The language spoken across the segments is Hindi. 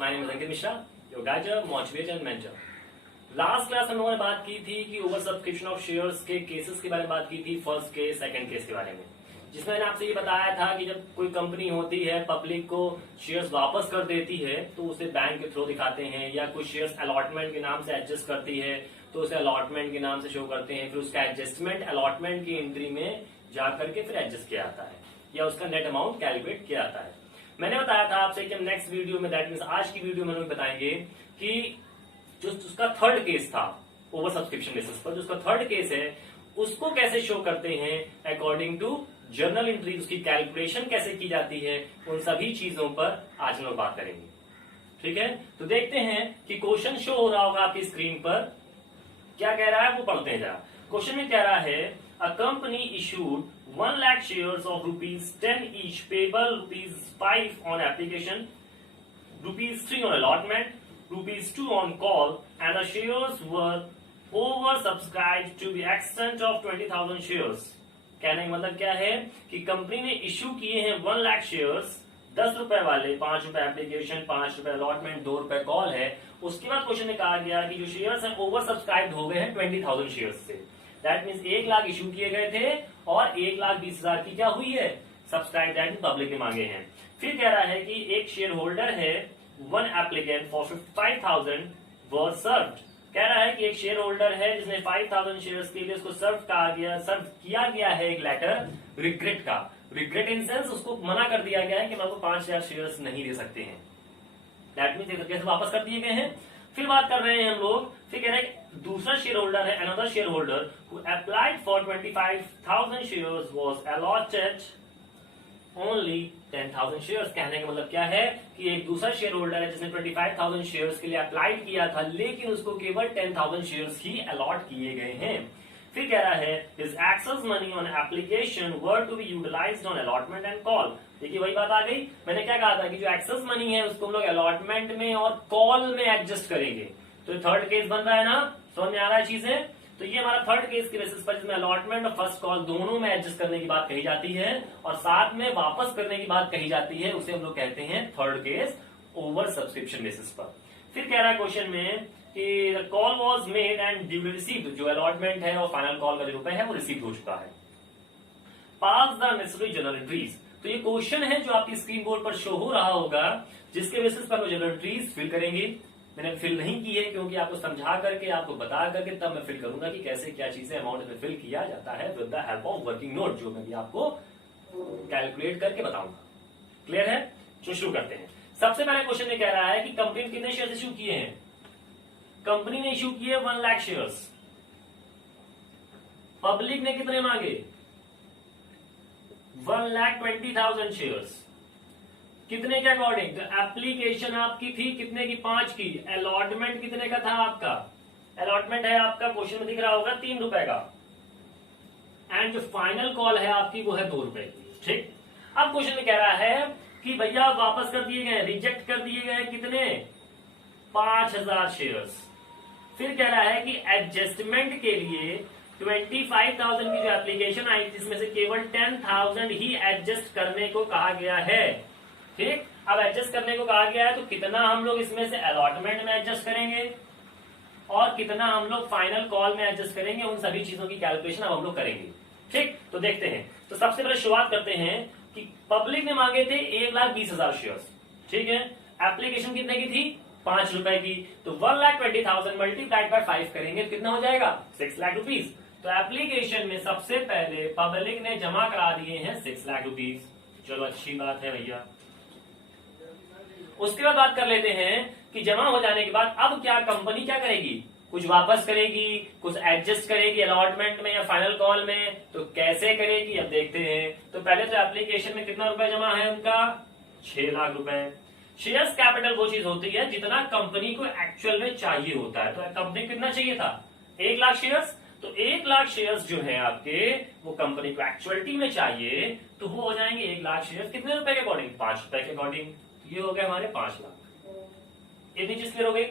My name is Ankit Mishra, your guider, motivator and mentor. Last class हम लोगों ने बात की थी कि ओवर सब्सक्रिप्शन ऑफ शेयर्स के केसेस के बारे में बात की थी, फर्स्ट केस, सेकंड केस के बारे में, जिसमें मैंने आपसे ये बताया था कि जब कोई कंपनी होती है पब्लिक को शेयर्स वापस कर देती है तो उसे बैंक के थ्रू दिखाते हैं, या कुछ शेयर्स अलॉटमेंट के नाम से एडजस्ट करती है तो उसे अलॉटमेंट के नाम से शो करते हैं, फिर उसका एडजस्टमेंट अलॉटमेंट की एंट्री में जाकर के फिर एडजस्ट किया जाता है या उसका नेट अमाउंट कैलकुलेट किया जाता है। मैंने बताया था आपसे कि हम नेक्स्ट वीडियो में, दैट मीन्स आज की वीडियो में हम बताएंगे कि जो उसका थर्ड केस था ओवर सब्सक्रिप्शन बेसिस पर, जो उसका थर्ड केस है उसको कैसे शो करते हैं अकॉर्डिंग टू जर्नल एंट्री, उसकी कैलकुलेशन कैसे की जाती है, उन सभी चीजों पर आज हम लोग बात करेंगे। ठीक है, तो देखते हैं कि क्वेश्चन शो हो रहा होगा आपकी स्क्रीन पर, क्या कह रहा है वो पढ़ते हैं जरा। क्वेश्चन में कह रहा है a company issued 1 lakh shares of ₹10 each payable ₹5 on application, ₹3 on allotment, ₹2 on call, and the shares were oversubscribed to the extent of 20,000 shares। कहने का मतलब क्या है कि कंपनी ने इश्यू किए हैं 1 लाख शेयर्स, 10 रुपए वाले, 5 रुपए एप्लीकेशन, 5 रुपए अलॉटमेंट, 2 रुपए कॉल है। उसके बाद क्वेश्चन में कहा गया कि जो शेयर्स हैं ओवर सब्सक्राइब हो गए हैं 20,000 शेयर्स से। दैट मीन्स 1 लाख इश्यू किए गए थे और 1,20,000 की क्या हुई है, सब्सक्राइब, दैट मीन्स पब्लिक ने मांगे हैं। फिर कह रहा है कि एक शेयर होल्डर है, 1 एप्लीकेंट फॉर 55,000 वर सर्व्ड। कह रहा है कि एक शेयर होल्डर है जिसने 5,000 शेयर्स के लिए उसको सर्व किया गया है एक लेटर रिग्रेट का। रिग्रेट इन सेंस उसको मना कर दिया गया है कि मैं आपको 5,000 शेयर्स नहीं दे सकते हैं। दैट मीन्स एक तरीके से वापस कर दिए गए हैं। फिर बात कर रहे हैं हम लोग, फिर कह रहे हैं दूसरा शेयर होल्डर है, another share holder who applied for 25,000 shares was allotted only 10,000 shares. कहने का मतलब क्या है कि एक दूसरा शेयर होल्डर है जिसने 25,000 शेयर्स के लिए अप्लाइड किया था, लेकिन उसको केवल 10,000 शेयर्स ही अलॉट किए गए हैं। फिर कह रहा है his excess money on application were to be utilized on allotment and call। देखिए वही बात आ गई, मैंने क्या कहा था कि जो एक्सेस मनी है उसको हम लोग अलॉटमेंट में और कॉल में एडजस्ट करेंगे। तो थर्ड केस बन रहा है ना, समझ में आ रहा है चीजें। तो ये हमारा थर्ड केस के बेसिस पर, जिसमें अलॉटमेंट और फर्स्ट कॉल दोनों में एडजस्ट करने की बात कही जाती है और साथ में वापस करने की बात कही जाती है, उसे हम लोग कहते हैं third case over subscription basis पर। फिर कह रहा है क्वेश्चन में कि call was made and duly received, जो अलॉटमेंट है और फाइनल कॉल का जो रुपए है वो रिसीव हो चुका है। पास द नेसेसरी जर्नल एंट्रीज। तो ये क्वेश्चन है जो आपकी स्क्रीन बोर्ड पर शो हो रहा होगा, जिसके बेसिस पर हम जर्नल एंट्रीज फिल करेंगे। मैंने फिल नहीं की है क्योंकि आपको समझा करके, आपको बता करके तब मैं फिल करूंगा कि कैसे क्या चीजें अमाउंट में फिल किया जाता है with the help of working note, जो मैं भी आपको कैलकुलेट करके बताऊंगा। क्लियर है? तो शुरू करते हैं। सबसे पहले क्वेश्चन में कह रहा है कि कंपनी ने कितने शेयर इश्यू किए हैं। कंपनी ने इश्यू किए 1 लाख शेयर्स। पब्लिक ने कितने मांगे, 1,20,000 शेयर्स। कितने के अकॉर्डिंग, तो एप्लीकेशन आपकी थी कितने की, 5 की। अलॉटमेंट कितने का था आपका, अलॉटमेंट है आपका क्वेश्चन में दिख रहा होगा 3 रुपए का। एंड जो फाइनल कॉल है आपकी वो है 2 रुपए की। ठीक, अब क्वेश्चन में कह रहा है कि भैया वापस कर दिए गए, रिजेक्ट कर दिए गए कितने, 5,000 शेयर्स। फिर कह रहा है कि एडजस्टमेंट के लिए 25,000 की जो एप्लीकेशन आई जिसमें से केवल 10,000 ही एडजस्ट करने को कहा गया है। ठीक, अब एडजस्ट करने को कहा गया है तो कितना हम लोग इसमें से अलॉटमेंट में एडजस्ट करेंगे और कितना हम लोग फाइनल कॉल में एडजस्ट करेंगे, उन सभी चीजों की कैलकुलेशन अब हम लोग करेंगे। ठीक, तो देखते हैं। तो सबसे पहले शुरुआत करते हैं कि पब्लिक ने मांगे थे 1,20,000 शेयर्स। ठीक है, एप्लीकेशन कितने की थी, 5 रुपए की। तो 1,20,000 मल्टीप्लाइड बाय 5 करेंगे तो कितना हो जाएगा, 6 लाख रुपीज। तो एप्लीकेशन में सबसे पहले पब्लिक ने जमा करा दिए हैं 6 लाख रुपीज। चलो अच्छी बात है भैया। उसके बाद बात कर लेते हैं कि जमा हो जाने के बाद अब क्या कंपनी क्या करेगी, कुछ वापस करेगी, कुछ एडजस्ट करेगी अलॉटमेंट में या फाइनल कॉल में, तो कैसे करेगी अब देखते हैं। तो पहले तो एप्लीकेशन में कितना रुपए जमा है उनका, 6 लाख रुपए। शेयर्स कैपिटल वो चीज होती है जितना कंपनी को एक्चुअल में चाहिए होता है। तो कंपनी को कितना चाहिए था, 1 लाख शेयर्स। तो 1 लाख शेयर्स जो है आपके वो कंपनी को एक्चुअलिटी में चाहिए, तो वो हो जाएंगे 1 लाख शेयर्स कितने रुपए के अकॉर्डिंग, 5 रुपए के अकॉर्डिंग। ये हो गए हमारे 5 लाख। इतनी चीज क्लियर हो गई।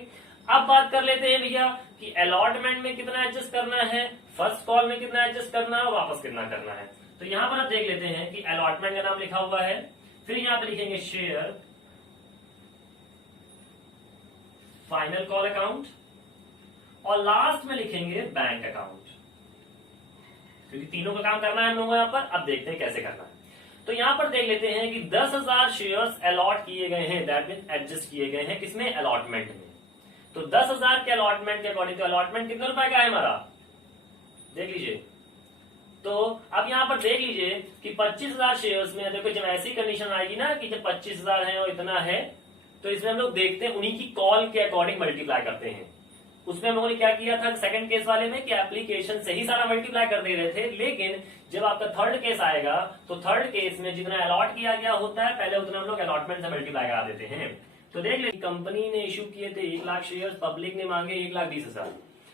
अब बात कर लेते हैं भैया कि अलॉटमेंट में कितना एडजस्ट करना है, फर्स्ट कॉल में कितना एडजस्ट करना है, वापस कितना करना है। तो यहां पर आप देख लेते हैं कि अलॉटमेंट का नाम लिखा हुआ है, फिर यहां पर लिखेंगे शेयर फाइनल कॉल अकाउंट, और लास्ट में लिखेंगे बैंक अकाउंट, क्योंकि तीनों का काम करना है हम लोगों को यहां पर। अब देखते हैं कैसे करना है। तो यहां पर देख लेते हैं कि 10,000 शेयर्स अलॉट किए गए हैं, दैट मीन एडजस्ट किए गए हैं, किसमें, अलॉटमेंट में। तो 10,000 के अलॉटमेंट के अकॉर्डिंग, तो अलॉटमेंट कितने रुपए का है हमारा, देख लीजिए। तो अब यहां पर देख लीजिए कि 25,000 शेयर्स में, देखो जब ऐसी कंडीशन आएगी ना कि जब 25,000 है और इतना है, तो इसमें हम लोग देखते हैं उन्हीं की कॉल के अकॉर्डिंग मल्टीप्लाई करते हैं। उसमें हम लोगों ने क्या किया था सेकंड केस वाले में कि एप्लीकेशन से ही सारा मल्टीप्लाई कर दे रहे थे, लेकिन जब आपका थर्ड केस आएगा तो थर्ड केस में जितना अलॉट किया गया होता है पहले उतना हम लोग अलॉटमेंट से मल्टीप्लाई करा देते हैं। तो देख ले, कंपनी ने इश्यू किए थे 1 लाख शेयर, पब्लिक ने मांगे 1,20,000,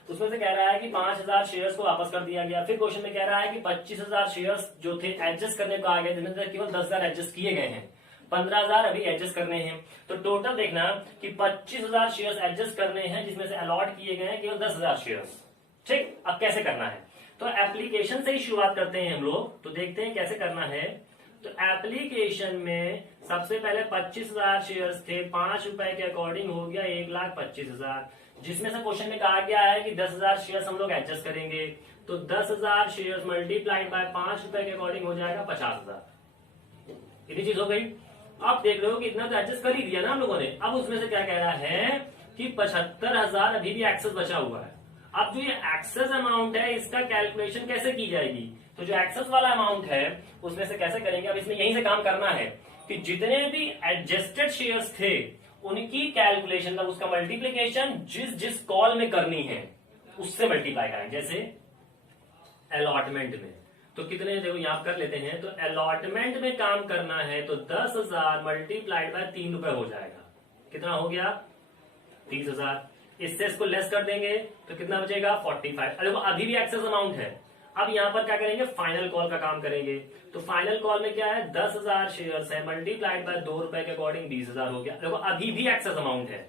उसमें से कह रहा है कि 5,000 शेयर्स को वापस कर दिया गया। फिर क्वेश्चन में कह रहा है कि 25,000 शेयर्स जो थे एडजस्ट करने को आ गए, जिनमें से केवल 10,000 एडजस्ट किए गए हैं, 15,000 अभी एडजस्ट करने हैं। तो टोटल देखना कि 25,000 शेयर्स एडजस्ट करने हैं, जिसमें से अलॉट किए गए हैं केवल 10,000 शेयर्स। ठीक, अब कैसे करना है, तो एप्लीकेशन से ही शुरुआत करते हैं हम लोग। तो देखते हैं कैसे करना है। तो एप्लीकेशन में सबसे पहले 25,000 शेयर्स थे, 5 रुपए के अकॉर्डिंग हो गया 1,25,000, जिसमें से क्वेश्चन में कहा गया है कि 10,000 शेयर्स हम लोग एडजस्ट करेंगे। तो 10,000 शेयर्स मल्टीप्लाइड बाय 5 रुपए के अकॉर्डिंग हो जाएगा 50,000। इतनी चीज हो गई। आप देख रहे हो कि इतना तो एडजस्ट कर ही दिया ना हम लोगों ने। अब उसमें से क्या कह रहा है कि 75,000 अभी भी एक्सेस बचा हुआ है। अब जो ये एक्सेस अमाउंट है इसका कैलकुलेशन कैसे की जाएगी, तो जो एक्सेस वाला अमाउंट है उसमें से कैसे करेंगे। अब इसमें यहीं से काम करना है कि जितने भी एडजस्टेड शेयर्स थे उनकी कैलकुलेशन, मतलब उसका मल्टीप्लीकेशन जिस जिस कॉल में करनी है उससे मल्टीप्लाई करें। जैसे अलॉटमेंट में तो कितने, देखो यहां कर लेते हैं। तो अलॉटमेंट में काम करना है तो 10,000 मल्टीप्लाइड बाय 3 रुपए हो जाएगा। कितना हो गया, 30,000। इससे इसको लेस कर देंगे तो कितना बचेगा, 45। देखो अभी भी एक्सेस अमाउंट है। अब यहां पर क्या करेंगे, फाइनल कॉल का काम करेंगे। तो फाइनल कॉल में क्या है, 10,000 शेयर्स है, मल्टीप्लाइड बाय 2 रुपए के अकॉर्डिंग 20,000 हो गया। देखो अभी भी एक्सेस अमाउंट है।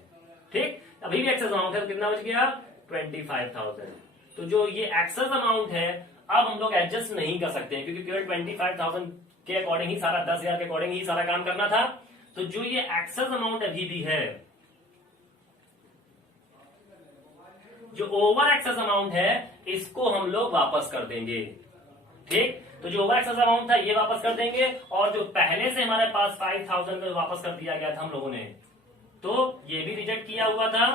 ठीक, अभी भी एक्सेस अमाउंट है, तो कितना बच गया, 25,000। तो जो ये एक्सेस अमाउंट है अब हम लोग एडजस्ट नहीं कर सकते हैं, क्योंकि केवल 25,000 के अकॉर्डिंग ही सारा, 10,000 के अकॉर्डिंग ही सारा काम करना था। तो जो ये एक्सेस अमाउंट अभी भी है, जो ओवर एक्सेस अमाउंट है इसको हम लोग वापस कर देंगे। ठीक, तो जो ओवर एक्सेस अमाउंट था ये वापस कर देंगे, और जो पहले से हमारे पास 5,000 का वापस कर दिया गया था हम लोगों ने, तो ये भी रिजेक्ट किया हुआ था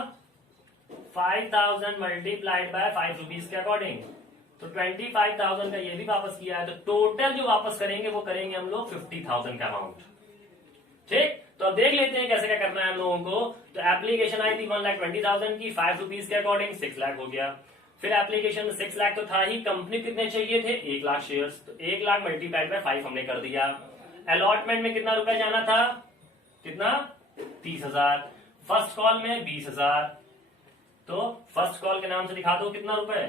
5,000 मल्टीप्लाइड बाय 5 रुपीज के अकॉर्डिंग। तो 25,000 का ये भी वापस किया है। तो टोटल जो वापस करेंगे वो करेंगे हम लोग 50,000 का अमाउंट। ठीक, तो अब देख लेते हैं कैसे क्या करना है हम लोगों को। तो एप्लीकेशन आई थी 1,20,000 की, 5 रुपीज के अकॉर्डिंग 6 लाख हो गया। फिर एप्लीकेशन में 6 लाख तो था ही, कंपनी कितने चाहिए थे, 1 लाख शेयर्स। तो 1 लाख मल्टीप्लाइड बाय 5 हमने कर दिया। अलॉटमेंट में कितना रुपए जाना था, कितना, 30,000। फर्स्ट कॉल में 20,000, तो फर्स्ट कॉल के नाम से दिखा दो कितना रुपए,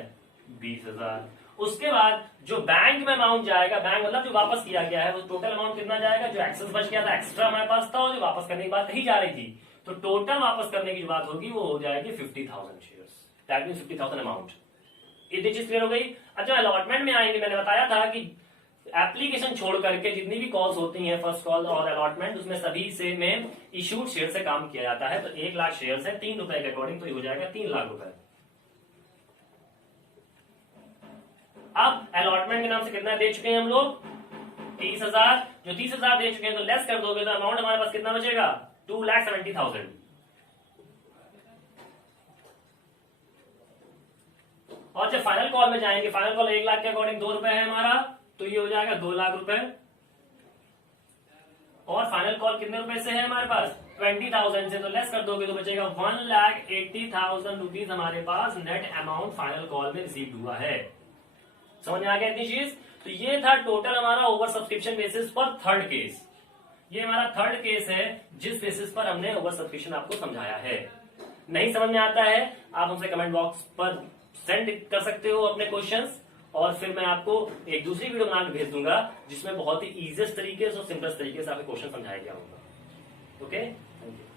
20,000। उसके बाद जो बैंक में अमाउंट जाएगा, बैंक मतलब जो वापस किया गया है, वो टोटल अमाउंट कितना जाएगा, जो एक्सेस बच गया था, एक्स्ट्रा हमारे पास था, और जो वापस करने की बात कही जा रही थी, तो टोटल वापस करने की जो बात होगी वो हो जाएगी 50,000 शेयर्स, दैट मीन 50,000 अमाउंट। इतनी चीज क्लियर हो गई। अच्छा, अलॉटमेंट में आएंगे, मैंने बताया था कि एप्लीकेशन छोड़ करके जितनी भी कॉल्स होती हैं, फर्स्ट कॉल और अलॉटमेंट, उसमें सभी से में इशूड शेयर से काम किया जाता है। तो 1 लाख शेयर है 3 रुपए के अकॉर्डिंग, तो ये हो जाएगा 3 लाख रुपए। अब अलॉटमेंट के नाम से कितना दे चुके हैं हम लोग, 30,000। जो 30,000 दे चुके हैं तो लेस कर दोगे तो अमाउंट हमारे पास कितना बचेगा, 2,70,000। और जब फाइनल कॉल में जाएंगे, फाइनल कॉल 1 लाख के अकॉर्डिंग 2 रुपए है हमारा, तो ये हो जाएगा 2 लाख रुपए। और फाइनल कॉल कितने रुपए से है हमारे पास, 20,000 से, तो लेस कर दोगे तो बचेगा 1,80,000 रुपीज हमारे पास नेट अमाउंट फाइनल कॉल में रिसीव हुआ है। समझ में आ गया इतनी चीज। तो ये था टोटल हमारा ओवर सब्सक्रिप्शन बेसिस पर थर्ड केस। ये हमारा थर्ड केस है जिस बेसिस पर हमने ओवर सब्सक्रिप्शन आपको समझाया है। नहीं समझ में आता है आप हमसे कमेंट बॉक्स पर सेंड कर सकते हो अपने क्वेश्चंस, और फिर मैं आपको एक दूसरी वीडियो बना के भेज दूंगा जिसमें बहुत ही इजीएस्ट तरीके से और सिंपलेस्ट तरीके से आपके क्वेश्चन समझाया गया होगा। Okay, thank you.